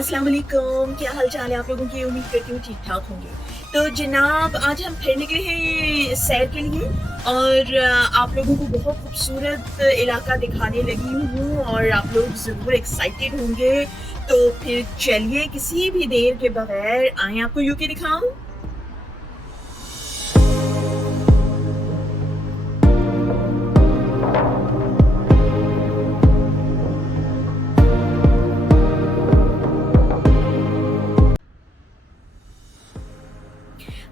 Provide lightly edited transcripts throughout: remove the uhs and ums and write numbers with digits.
अस्सलाम वालेकुम, क्या हाल चाल है आप लोगों की। उम्मीद करती हूँ ठीक ठाक होंगे। तो जनाब आज हम फिर निकले हैं सैर के लिए और आप लोगों को बहुत खूबसूरत इलाका दिखाने लगी हूँ और आप लोग ज़रूर एक्साइटेड होंगे। तो फिर चलिए किसी भी देर के बगैर आए आपको यूके दिखाऊं।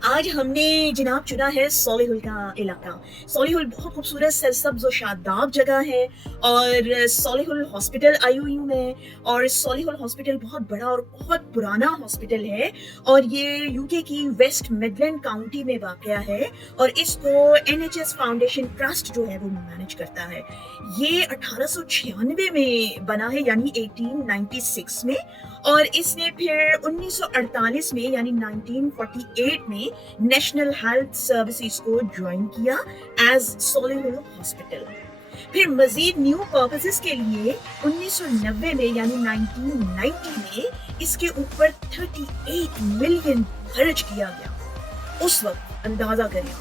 आज हमने जनाब चुना है सॉलिहुल का इलाका। सॉलिहुल बहुत खूबसूरत सरसब्ज और शादाब जगह है और सॉलिहुल हॉस्पिटल आई हुई हूँ मैं। और सॉलिहुल हॉस्पिटल बहुत बड़ा और बहुत पुराना हॉस्पिटल है और ये यूके की वेस्ट मिडलैंड काउंटी में वाक़या है और इसको NHS फाउंडेशन ट्रस्ट जो है वो मैनेज करता है। ये 1896 में बना है यानी 1896 में, और इसने फिर 1948 में यानी 1948 में नेशनल हेल्थ सर्विसेज को ज्वाइन किया एज सॉलिहुल हॉस्पिटल। फिर मजीद न्यू पर्पसेस के लिए 1990 में यानी 1990 में इसके ऊपर 38 मिलियन खर्च किया गया। उस वक्त अंदाजा करें,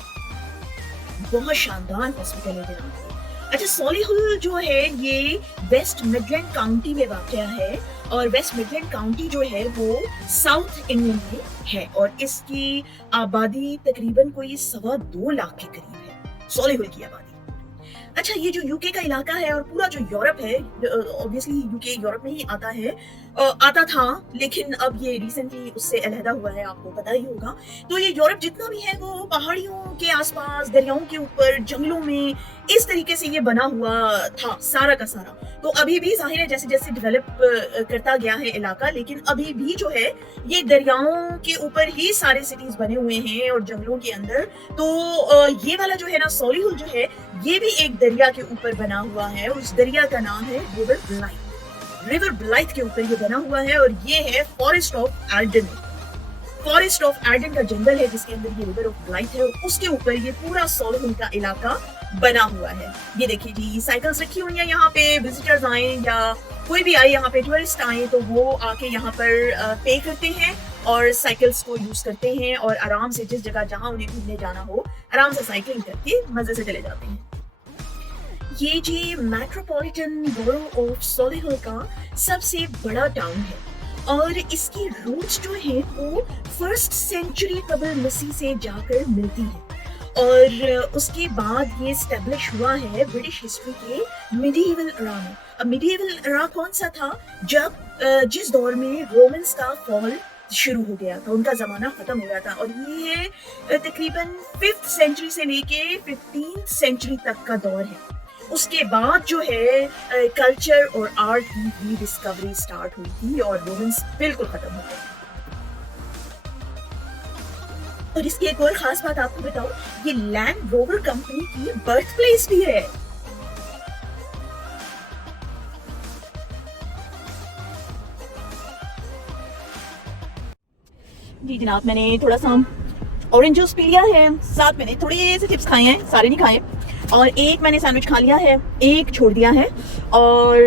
बहुत शानदार हॉस्पिटल है जनाब। अच्छा, सॉलिहुल जो है ये वेस्ट मिडलैंड काउंटी में वाक़या है और वेस्ट मिडलैंड काउंटी जो है वो साउथ इंग्लैंड में है और इसकी आबादी तकरीबन कोई 2.25 लाख के करीब है, सॉलिहुल की आबादी। अच्छा, ये जो यूके का इलाका है और पूरा जो यूरोप है, ऑब्वियसली यूके यूरोप में ही आता है, आता था, लेकिन अब ये रिसेंटली उससे अलहदा हुआ है, आपको पता ही होगा। तो ये यूरोप जितना भी है वो पहाड़ियों के आसपास, दरियाओं के ऊपर, जंगलों में इस तरीके से ये बना हुआ था सारा का सारा। तो अभी भी जाहिर है जैसे जैसे डेवलप करता गया है इलाका, लेकिन अभी भी जो है ये दरियाओं के ऊपर ही सारे सिटीज बने हुए हैं और जंगलों के अंदर। तो ये वाला जो है ना सॉलिहुल जो है ये भी एक दरिया के ऊपर बना हुआ है। उस दरिया का नाम है रिवर ब्लाइथ। रिवर ब्लाइथ के ऊपर ये बना हुआ है और ये है forest of Elden. Forest of Elden का जंगल है जिसके अंदर ये रिवर ऑफ ब्लाइथ है और उसके ऊपर ये पूरा सॉलिहुल का इलाका बना हुआ है। ये देखिए जी, साइकिल्स रखी हुई है यहाँ पे, विजिटर्स आए या कोई भी आए यहाँ पे, टूरिस्ट आए तो वो आके यहाँ पर पे करते हैं और साइकिल्स को यूज करते हैं और आराम से जिस जगह जहाँ उन्हें घूमने जाना हो आराम से साइकिलिंग करके मजे से चले जाते हैं। ये जी मेट्रोपॉलिटन बोरो ऑफ सॉलिहुल का सबसे बड़ा टाउन है और इसकी रूट्स जो है वो 1st सेंचुरी कबल मसीह से जाकर मिलती है और उसके बाद ये स्टैब्लिश हुआ है ब्रिटिश हिस्ट्री के मिडीवल एरा में। अब मिडीवल एरा कौन सा था? जब जिस दौर में रोमन्स का फॉल शुरू हो गया था, उनका जमाना खत्म हो गया था और ये तकरीबन 5th सेंचुरी से लेके 15th सेंचुरी तक का दौर है। उसके बाद जो है कल्चर और आर्ट की भी डिस्कवरी स्टार्ट हुई थी और रोमन्स बिल्कुल खत्म हो गए। और इसकी एक और खास बात आपको बताऊं, ये लैंड रोवर कंपनी की बर्थ प्लेस भी है। जी जनाब, मैंने थोड़ा सा ऑरेंज जूस पी लिया है, साथ मैंने थोड़े से चिप्स खाए हैं, सारे नहीं खाए, और एक मैंने सैंडविच खा लिया है, एक छोड़ दिया है। और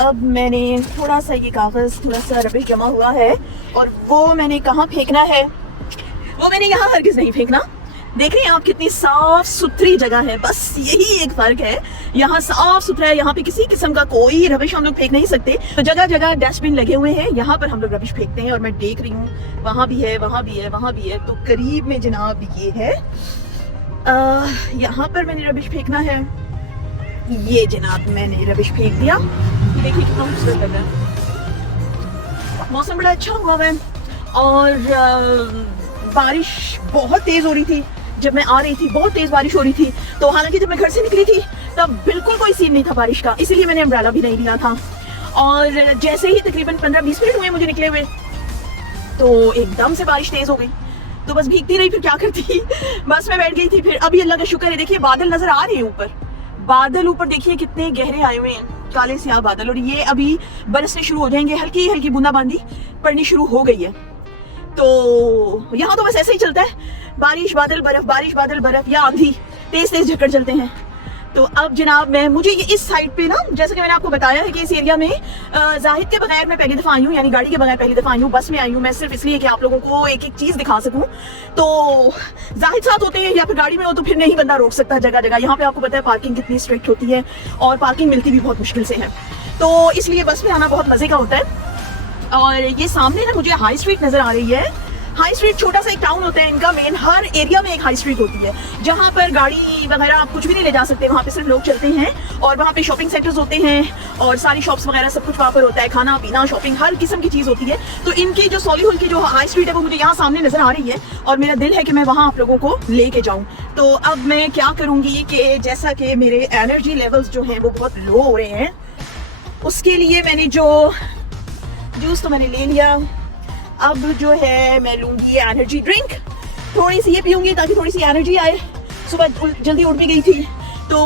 अब मैंने थोड़ा सा ये कागज, थोड़ा सा रबिश जमा हुआ है और वो मैंने कहाँ फेंकना है, वो मैंने यहाँ हरगिज नहीं फेंकना। देख रहे हैं आप कितनी साफ सुथरी जगह है, बस यही एक फर्क है, यहाँ साफ सुथरा है, यहाँ पे किसी किस्म का कोई रबिश हम लोग फेंक नहीं सकते। तो जगह जगह डस्टबिन लगे हुए हैं, यहाँ पर हम लोग रबिश फेंकते हैं और मैं देख रही हूँ वहाँ भी है, वहाँ भी है, वहाँ भी है। तो करीब में जनाब ये है, यहाँ पर मैंने रबिश फेंकना है, ये जनाब मैंने रबिश फेंक दिया। देखिए कितना खूबसूरत लग रहा है, मौसम बड़ा अच्छा हुआ है और बारिश बहुत तेज हो रही थी। जब मैं आ रही थी बहुत तेज बारिश हो रही थी, तो हालांकि जब मैं घर से निकली थी तब बिल्कुल कोई सीन नहीं था बारिश का, इसीलिए मैंने अम्ब्रेला भी नहीं लिया था। और जैसे ही तकरीबन 15-20 मिनट हुए मुझे निकले हुए, तो एकदम से बारिश तेज हो गई, तो बस भीगती रही। फिर क्या करती, बस में बैठ गई थी। फिर अभी अल्लाह का शुक्र है, देखिए बादल नजर आ रहे हैं ऊपर, बादल ऊपर देखिए कितने गहरे आए हुए हैं, काले स्याह बादल, और ये अभी बरसने शुरू हो जाएंगे, हल्की हल्की बूंदाबांदी पड़नी शुरू हो गई है। तो यहाँ तो बस ऐसे ही चलता है, बारिश बादल बर्फ, बारिश बादल बर्फ, या आंधी, तेज तेज झक्कड़ चलते हैं। तो अब जनाब मुझे ये इस साइड पे ना, जैसे कि मैंने आपको बताया है कि इस एरिया में जाहिद के बगैर मैं पहली दफ़ा आई हूँ, यानी गाड़ी के बगैर पहली दफ़ा आई हूँ, बस में आई हूँ मैं सिर्फ इसलिए कि आप लोगों को एक एक चीज़ दिखा सकूँ। तो जाहिद साथ होते हैं या फिर गाड़ी में हो तो फिर नहीं बंदा रोक सकता जगह जगह। यहाँ पे आपको पता है पार्किंग कितनी स्ट्रिक्ट होती है और पार्किंग मिलती भी बहुत मुश्किल से है, तो इसलिए बस में आना बहुत मज़े का होता है। और ये सामने ना मुझे हाई स्ट्रीट नज़र आ रही है। हाई स्ट्रीट छोटा सा एक टाउन होता है इनका, मेन हर एरिया में एक हाई स्ट्रीट होती है जहाँ पर गाड़ी वगैरह आप कुछ भी नहीं ले जा सकते, वहाँ पे सिर्फ लोग चलते हैं और वहाँ पे शॉपिंग सेंटर्स होते हैं और सारी शॉप्स वगैरह सब कुछ वहाँ पर होता है, खाना पीना शॉपिंग हर किस्म की चीज़ होती है। तो इनकी जो सॉलीहुल की जो हाई स्ट्रीट है वो मुझे यहाँ सामने नजर आ रही है और मेरा दिल है कि मैं वहाँ आप लोगों को लेके जाऊँ। तो अब मैं क्या करूँगी कि जैसा कि मेरे एनर्जी लेवल्स जो हैं वो बहुत लो हो रहे हैं, उसके लिए मैंने जो जूस तो मैंने ले लिया, अब जो है मैं लूंगी एनर्जी ड्रिंक, थोड़ी सी ये पीऊंगी ताकि थोड़ी सी एनर्जी आए। सुबह जल्दी उठ भी गई थी तो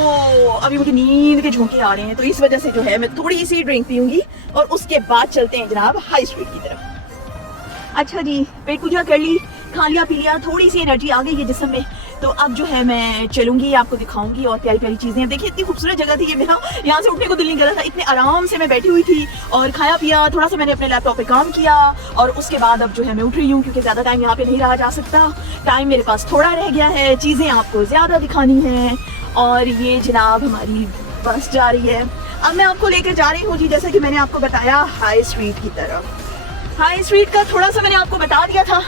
अभी मुझे नींद के झोंके आ रहे हैं, तो इस वजह से जो है मैं थोड़ी सी ड्रिंक पीऊंगी और उसके बाद चलते हैं जनाब हाई स्ट्रीट की तरफ। अच्छा जी, पेट पूजा कर ली, खा लिया पी लिया, थोड़ी सी एनर्जी आ गई है जिस्म में, तो अब जो है मैं चलूंगी, आपको दिखाऊंगी और प्यारी प्यारी चीजें। देखिए इतनी खूबसूरत जगह थी ये, मेरा यहाँ से उठने को दिल नहीं कर रहा था, इतने आराम से मैं बैठी हुई थी और खाया पिया, थोड़ा सा मैंने अपने लैपटॉप पे काम किया और उसके बाद अब जो है मैं उठ रही हूँ क्योंकि ज्यादा टाइम यहाँ पे नहीं रहा जा सकता, टाइम मेरे पास थोड़ा रह गया है, चीजें आपको ज्यादा दिखानी है। और ये जनाब हमारी बस जा रही है, अब मैं आपको लेकर जा रही हूँ जी, जैसे कि मैंने आपको बताया हाई स्ट्रीट की तरफ। हाई स्ट्रीट का थोड़ा सा मैंने आपको बता दिया था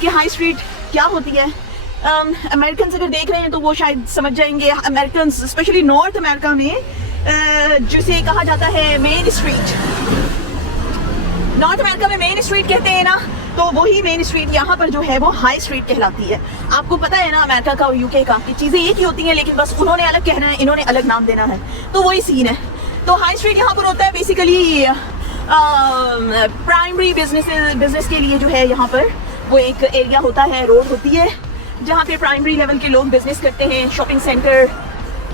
कि हाई स्ट्रीट क्या होती है। अमेरिकन अगर देख रहे हैं तो वो शायद समझ जाएंगे, अमेरिकन स्पेशली नॉर्थ अमेरिका में जिसे कहा जाता है मेन स्ट्रीट, नॉर्थ अमेरिका में मेन स्ट्रीट कहते हैं ना, तो वही मेन स्ट्रीट यहाँ पर जो है वो हाई स्ट्रीट कहलाती है। आपको पता है ना अमेरिका का और यूके का चीज़ें एक ही होती हैं, लेकिन बस उन्होंने अलग कहना है, इन्होंने अलग नाम देना है, तो वही सीन है। तो हाई स्ट्रीट यहाँ पर होता है बेसिकली प्राइमरी बिजनेस के लिए जो है यहाँ पर वो एक एरिया होता है, रोड होती है जहाँ पे प्राइमरी लेवल के लोग बिजनेस करते हैं, शॉपिंग सेंटर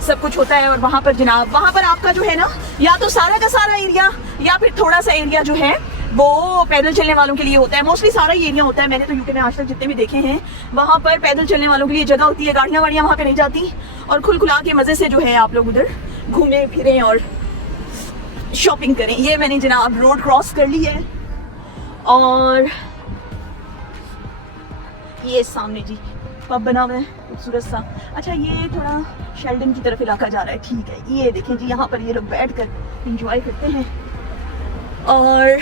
सब कुछ होता है। और वहाँ पर जनाब वहाँ पर आपका जो है ना या तो सारा का सारा एरिया या फिर थोड़ा सा एरिया जो है वो पैदल चलने वालों के लिए होता है, मोस्टली सारा ही एरिया होता है। मैंने तो यूके में आज तक जितने भी देखे हैं वहाँ पर पैदल चलने वालों के लिए जगह होती है, गाड़ियाँ वाड़ियाँ वहाँ पे नहीं जाती और खुला के मज़े से जो है आप लोग उधर घूमें फिरें और शॉपिंग करें। ये मैंने जनाब रोड क्रॉस कर ली है और ये सामने जी पब बना हुआ है खूबसूरत सा। अच्छा ये थोड़ा शेल्डन की तरफ इलाका जा रहा है, ठीक है। ये देखें जी यहाँ पर ये लोग बैठ कर इंजॉय करते हैं और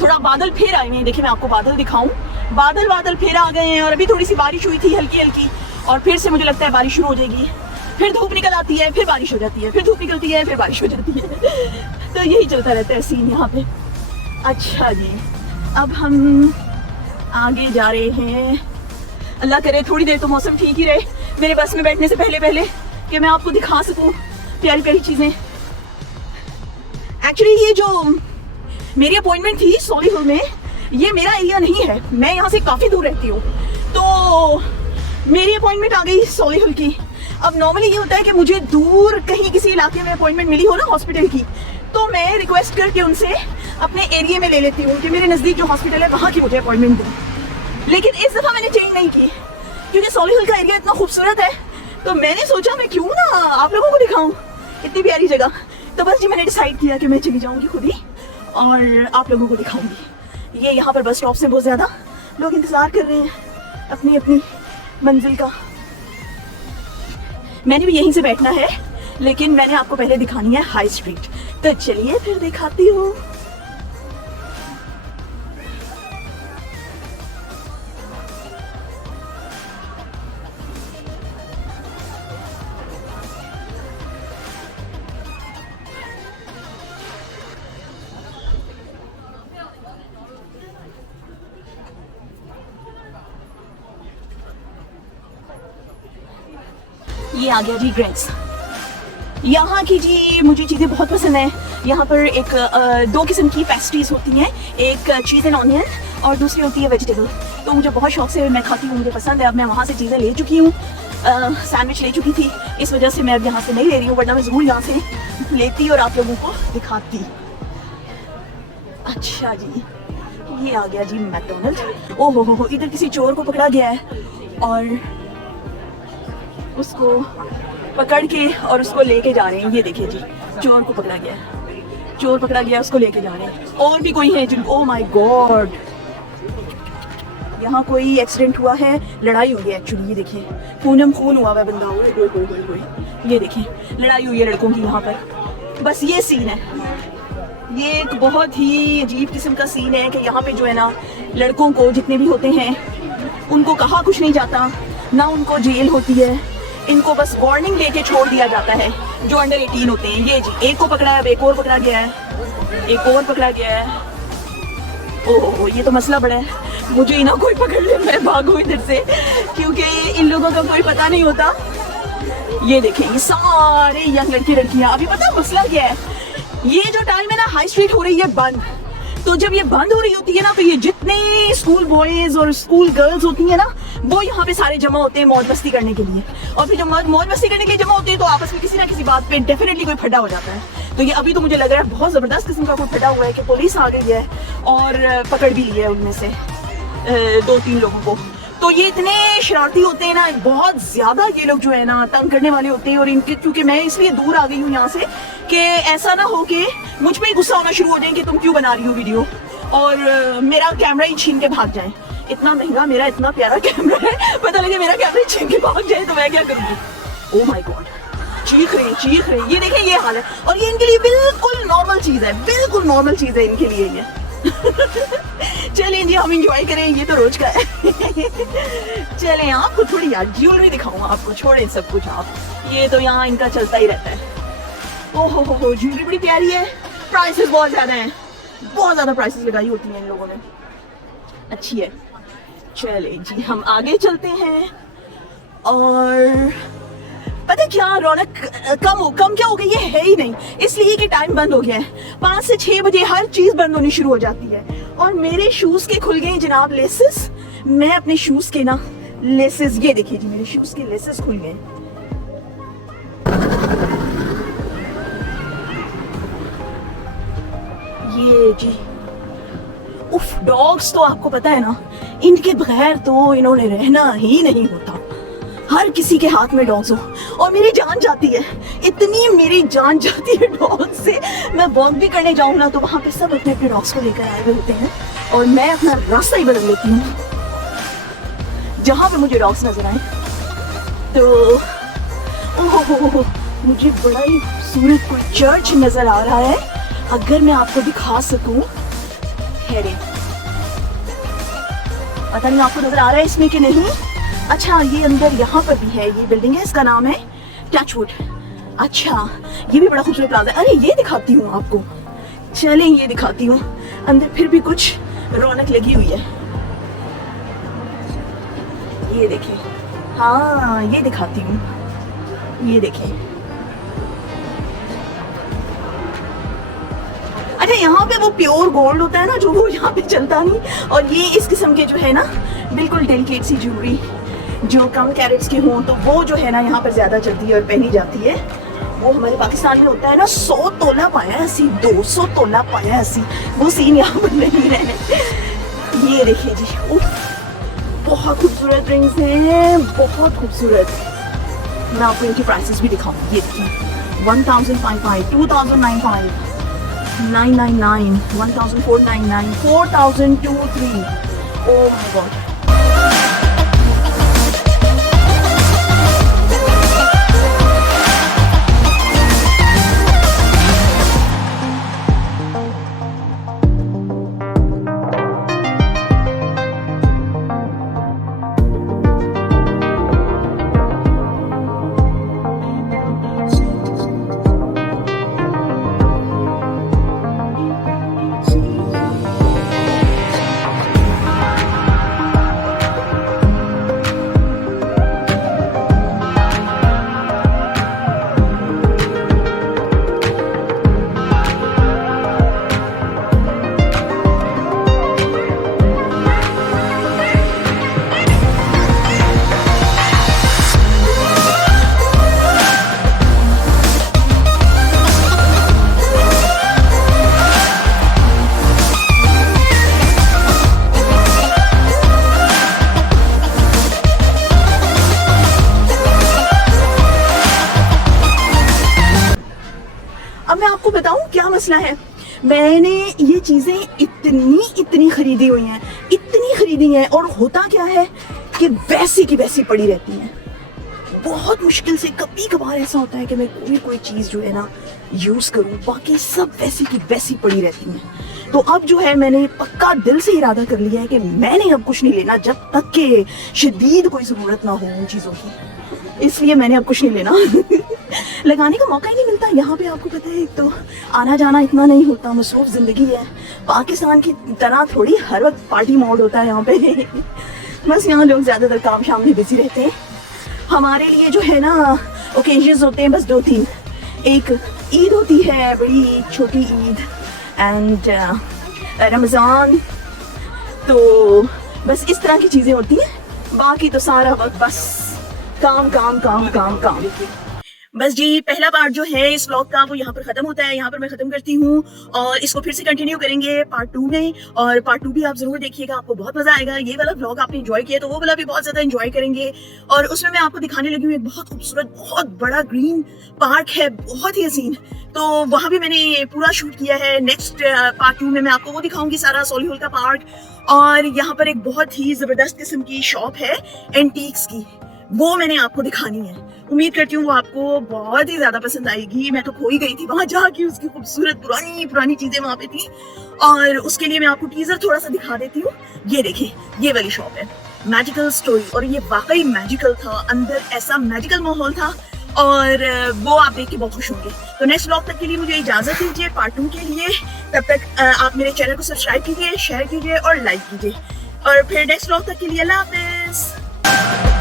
थोड़ा बादल फिर आए हुए हैं, देखिए मैं आपको बादल दिखाऊं, बादल फिर आ गए हैं और अभी थोड़ी सी बारिश हुई थी हल्की हल्की और फिर से मुझे लगता है बारिश शुरू हो जाएगी, फिर धूप निकल आती है, फिर बारिश हो जाती है, फिर धूप निकलती है, फिर बारिश हो जाती है तो यही चलता रहता है सीन यहाँ पे। अच्छा जी, अब हम आगे जा रहे हैं, अल्लाह करे थोड़ी देर तो मौसम ठीक ही रहे मेरे बस में बैठने से पहले कि मैं आपको दिखा सकूं प्यारी प्यारी चीज़ें। एक्चुअली ये जो मेरी अपॉइंटमेंट थी सॉलीहुल में, ये मेरा एरिया नहीं है, मैं यहाँ से काफ़ी दूर रहती हूँ, तो मेरी अपॉइंटमेंट आ गई सॉलीहुल की। अब नॉर्मली ये होता है कि मुझे दूर कहीं किसी इलाके में अपॉइंटमेंट मिली हो ना हॉस्पिटल की, तो मैं रिक्वेस्ट करके उनसे अपने एरिया में ले लेती हूँ कि मेरे नज़दीक जो हॉस्पिटल है वहाँ की मुझे अपॉइंटमेंट दें। लेकिन इस दफ़ा मैंने चेंज नहीं की क्योंकि सॉलीहुल का एरिया इतना खूबसूरत है, तो मैंने सोचा मैं क्यों ना आप लोगों को दिखाऊं इतनी प्यारी जगह। तो बस जी मैंने डिसाइड किया कि मैं चली जाऊंगी खुद ही और आप लोगों को दिखाऊंगी। ये यहाँ पर बस स्टॉप से बहुत ज़्यादा लोग इंतज़ार कर रहे हैं अपनी अपनी मंजिल का। मैंने भी यहीं से बैठना है, लेकिन मैंने आपको पहले दिखानी है हाई स्ट्रीट, तो चलिए फिर दिखाती हूँ। ये आ गया जी ग्रेग्स, यहाँ की जी मुझे चीज़ें बहुत पसंद है। यहाँ पर एक दो किस्म की पेस्ट्रीज होती हैं, एक चीज़ एंड ऑनियन और दूसरी होती है वेजिटेबल, तो मुझे बहुत शौक से मैं खाती हूँ, मुझे पसंद है। अब मैं वहाँ से चीज़ें ले चुकी हूँ, सैंडविच ले चुकी थी, इस वजह से मैं अब यहाँ से नहीं ले रही हूँ, वरना मैं ज़रूर यहाँ से लेती और आप लोगों को दिखाती। अच्छा जी, ये आ गया जी मैकडोनल्ड। ओहो हो, इधर किसी चोर को पकड़ा गया है और उसको पकड़ के और उसको लेके जा रहे हैं। ये देखिए जी, चोर को पकड़ा गया है, चोर पकड़ा गया, उसको लेके जा रहे हैं। और भी कोई है जिनको, ओह माय गॉड, यहाँ कोई एक्सीडेंट हुआ है, लड़ाई हुई है एक्चुअली। ये देखिए खूनम खून हुआ है बंदा, ये देखिए लड़ाई हुई है लड़कों की यहाँ पर। बस ये सीन है, ये एक बहुत ही अजीब किस्म का सीन है कि यहाँ पे जो है ना, लड़कों को जितने भी होते हैं उनको कहा कुछ नहीं जाता, ना उनको जेल होती है, इनको बस वार्निंग देके छोड़ दिया जाता है जो अंडर 18 होते हैं। ये जी एक को पकड़ा है, अब एक और पकड़ा गया है, एक और पकड़ा गया है। ओह ये तो मसला बड़ा है, मुझे ही ना कोई पकड़ ले, मैं भागूं इधर से, क्योंकि इन लोगों का कोई पता नहीं होता। ये देखें ये सारे यंग लड़के लड़कियां, अभी पता है मसला क्या है, ये जो टाइम है ना हाई स्ट्रीट हो रही है बंद, तो जब ये बंद हो रही होती है ना, तो ये जितने स्कूल बॉयज और स्कूल गर्ल्स होती है ना, वो यहाँ पे सारे जमा होते हैं मौज मस्ती करने के लिए। और फिर जब मौज मस्ती करने के लिए जमा होते हैं तो आपस में किसी ना किसी बात पे डेफिनेटली कोई फटा हो जाता है। तो ये अभी तो मुझे लग रहा है बहुत जबरदस्त किस्म का कोई फटा हुआ है कि पुलिस आ गई है और पकड़ भी लिया है उनमें से 2-3 लोगों को। तो ये इतने शरारती होते हैं ना, बहुत ज्यादा ये लोग जो है ना तंग करने वाले होते हैं। और इनके, क्योंकि मैं इसलिए दूर आ गई हूँ यहाँ से कि ऐसा ना हो कि मुझ पे ही गुस्सा होना शुरू हो जाए कि तुम क्यों बना रही हो वीडियो, और मेरा कैमरा ही छीन के भाग जाए। इतना महंगा मेरा इतना प्यारा कैमरा है, पता लगे मेरा कैमरा छीन के भाग जाए तो मैं क्या करूँगी। ओह माय गॉड, चीख रहे, ये देखें ये हाल है। और ये इनके लिए बिल्कुल नॉर्मल चीज है, बिल्कुल नॉर्मल चीज है इनके लिए ये। चलिए जी हम इंजॉय करें, ये तो रोज का है। चलें आपको थोड़ी यार ज्वेलरी दिखाऊंगा आपको, छोड़े सब कुछ आप, ये तो यहाँ इनका चलता ही रहता है। ओहो हो ज्वेलरी बड़ी प्यारी है, प्राइसेस बहुत ज्यादा हैं, बहुत ज्यादा प्राइसेस लगाई होती हैं इन लोगों ने, अच्छी है। चले जी हम आगे चलते हैं। और पता क्या रौनक कम क्या हो गई, ये है ही नहीं, इसलिए कि टाइम बंद हो गया है। 5 से 6 बजे हर चीज बंद होनी शुरू हो जाती है। और मेरे शूज के खुल गए जनाब लेसेस, मैं अपने शूज के ना लेसेस, ये देखिए जी मेरे शूज के लेसेस खुल गए। ये जी उफ, डॉग्स तो आपको पता है ना, इनके बगैर तो इन्होंने रहना ही नहीं होता। हर किसी के हाथ में डॉग्स हो, और मेरी जान जाती है, इतनी मेरी जान जाती है डॉग से। मैं वॉक भी करने जाऊँ ना तो वहाँ पे सब अपने अपने डॉग्स को लेकर आए हुए होते हैं, और मैं अपना रास्ता ही बदल लेती हूँ जहाँ पे मुझे डॉग्स नजर आए। तो ओह मुझे बड़ा ही खूबसूरत कोई चर्च नजर आ रहा है, अगर मैं आपको दिखा सकूं। ठहरे, पता नहीं आपको नजर आ रहा है इसमें कि नहीं। अच्छा ये अंदर यहाँ पर भी है, ये बिल्डिंग है, इसका नाम है टचवुड। अच्छा ये भी बड़ा खूबसूरत प्लाजा है। अरे ये दिखाती हूँ आपको, चलें ये दिखाती हूँ, अंदर फिर भी कुछ रौनक लगी हुई है। ये देखें, हाँ ये दिखाती हूँ, ये देखें। अच्छा यहाँ पे वो प्योर गोल्ड होता है ना, जो वो यहाँ पे चलता नहीं। और ये इस किस्म के जो है ना बिल्कुल डेलिकेट सी ज्वेलरी जो कम कैरेट्स की हों, तो वो जो है ना यहाँ पर ज्यादा चलती है और पहनी जाती है। वो हमारे पाकिस्तान में होता है ना 100 तोला पाया ऐसी, 200 तोला पाया ऐसी, वो सीन यहाँ पर नहीं है। ये देखिए जी, बहुत खूबसूरत रिंग्स हैं, बहुत खूबसूरत। मैं आपको इनकी प्राइसेस भी दिखाऊंगी। ये देखिए 1555, 2095, 999, 1499, 4023। Oh my God. मसला है, मैंने ये चीज़ें इतनी खरीदी हुई हैं, इतनी खरीदी हैं, और होता क्या है कि वैसी की वैसी पड़ी रहती हैं। बहुत मुश्किल से कभी कभार ऐसा होता है कि मैं कोई चीज़ जो है ना यूज़ करूँ, बाकी सब वैसी की वैसी पड़ी रहती हैं। तो अब जो है मैंने पक्का दिल से इरादा कर लिया है कि मैंने अब कुछ नहीं लेना जब तक कि शदीद कोई ज़रूरत ना हो उन चीज़ों की। इसलिए मैंने अब कुछ नहीं लेना। लगाने का मौका ही नहीं मिलता यहाँ पे, आपको पता है, तो आना जाना इतना नहीं होता, मसरूफ ज़िंदगी है। पाकिस्तान की तरह थोड़ी हर वक्त पार्टी मोड होता है यहाँ पे। बस यहाँ लोग ज़्यादातर काम शाम में बिजी रहते हैं। हमारे लिए जो है ना ओकेजन्स होते हैं बस 2-3। एक ईद होती है, बड़ी छोटी ईद, एंड रमज़ान, तो बस इस तरह की चीज़ें होती हैं। बाकी तो सारा वक्त बस काम काम काम काम काम। बस जी, पहला पार्ट जो है इस व्लॉग का वो यहाँ पर खत्म होता है, यहाँ पर मैं खत्म करती हूँ, और इसको फिर से कंटिन्यू करेंगे पार्ट 2 में। और पार्ट 2 भी आप जरूर देखिएगा, आपको बहुत मजा आएगा। ये वाला व्लॉग आपने एंजॉय किया तो वो वाला भी बहुत ज्यादा एंजॉय करेंगे। और उसमें मैं आपको दिखाने लगी हूँ एक बहुत खूबसूरत, बहुत बड़ा ग्रीन पार्क है, बहुत ही हसीन। तो वहां भी मैंने पूरा शूट किया है। नेक्स्ट पार्ट 2 में मैं आपको वो दिखाऊंगी, सारा सॉलीहुल का पार्क। और यहाँ पर एक बहुत ही जबरदस्त किस्म की शॉप है एंटीक्स की, वो मैंने आपको दिखानी है। उम्मीद करती हूँ वो आपको बहुत ही ज्यादा पसंद आएगी। मैं तो खो ही गई थी वहां जाके, उसकी खूबसूरत पुरानी चीजें वहां पे थी। और उसके लिए मैं आपको टीजर थोड़ा सा दिखा देती हूँ। ये देखें, ये वाली शॉप है मैजिकल स्टोरी, और ये वाकई मैजिकल था, अंदर ऐसा मैजिकल माहौल था, और वो आप देख के बहुत खुश होंगे। तो नेक्स्ट व्लॉग तक के लिए मुझे इजाजत दीजिए पार्ट 2 के लिए। तब तक आप मेरे चैनल को सब्सक्राइब कीजिए, शेयर कीजिए और लाइक कीजिए। और फिर नेक्स्ट व्लॉग तक के लिए अल्लाह हाफिज।